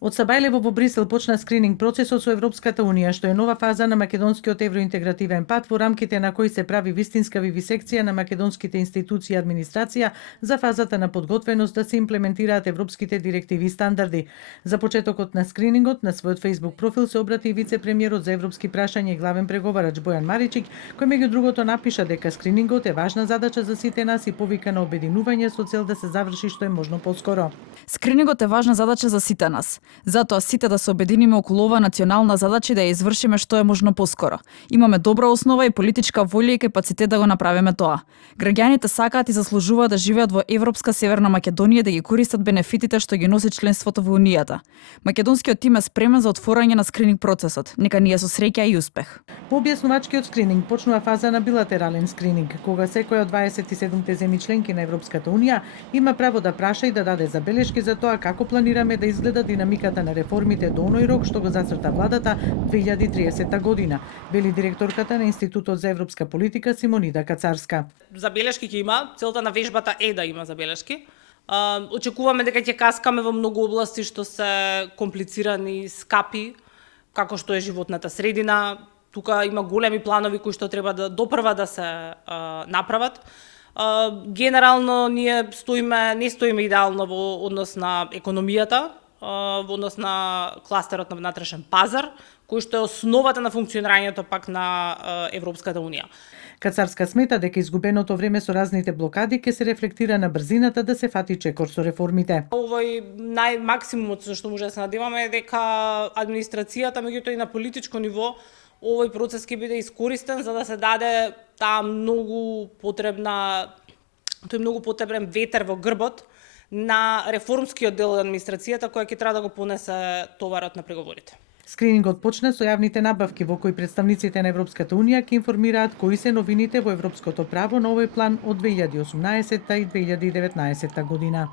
Од Сабајлево во Брисел почна скрининг процесот со Европската Унија, што е нова фаза на македонскиот евроинтегративен пат во рамките на кој се прави вистинска вивисекција на македонските институции и администрација за фазата на подготвеност да се имплементираат европските директиви и стандарди. За почетокот на скринингот на својот Facebook профил се обрати и вице-премиерот за европски прашања и главен преговарач Бојан Маричик, кој меѓу другото напиша дека скринингот е важна задача за сите нас и повика на обединување со цел да се заврши што е можно поскоро. Скринингот е важна задача за сите нас. Затоа сите да се обединиме околу оваа национална задача и да ја извршиме што е можно поскоро. Имаме добра основа и политичка волја и капацитет да го направиме тоа. Граѓаните сакаат и заслужуваат да живеат во европска Северна Македонија и да ги користат бенефитите што ги носи членството во Унијата. Македонскиот тим е спремен за отворање на скрининг процесот. Нека ни е со среќа и успех. По објаснувачкиот скрининг почнува фаза на билатерален скрининг, кога секоја од 27 земји членки на Европската Унија има право да праша и да даде забелешки за тоа како планираме да изгледа динамиката на реформите до оној рок што го зацрта владата 2030 година, вели директорката на Институтот за европска политика Симонида Кацарска. Забелешки ќе има, целта на вежбата е да има забелешки. Очекуваме дека ќе каскаме во многу области што се комплицирани, скапи, како што е животната средина. Тука има големи планови кои што треба да допрва да се направат. Генерално ние не стоиме идеално во однос на економијата, во однос на кластерот на внатрешен пазар, кој што е основата на функционирањето пак на Европската Унија. Кацарска смета дека изгубеното време со разните блокади ќе се рефлектира на брзината да се фати чекор со реформите. Овој максимумот со што може да се надеваме е дека администрацијата, меѓутоа и на политичко ниво, овој процес ќе биде искористен за да се даде тој многу потребен ветер во грбот на реформскиот дел од администрацијата која ќе треба да го понесе товарот на преговорите. Скринингот почна со јавните набавки во кои представниците на Европската Унија ќе информираат кои се новините во европското право на овој план од 2018 и 2019 година.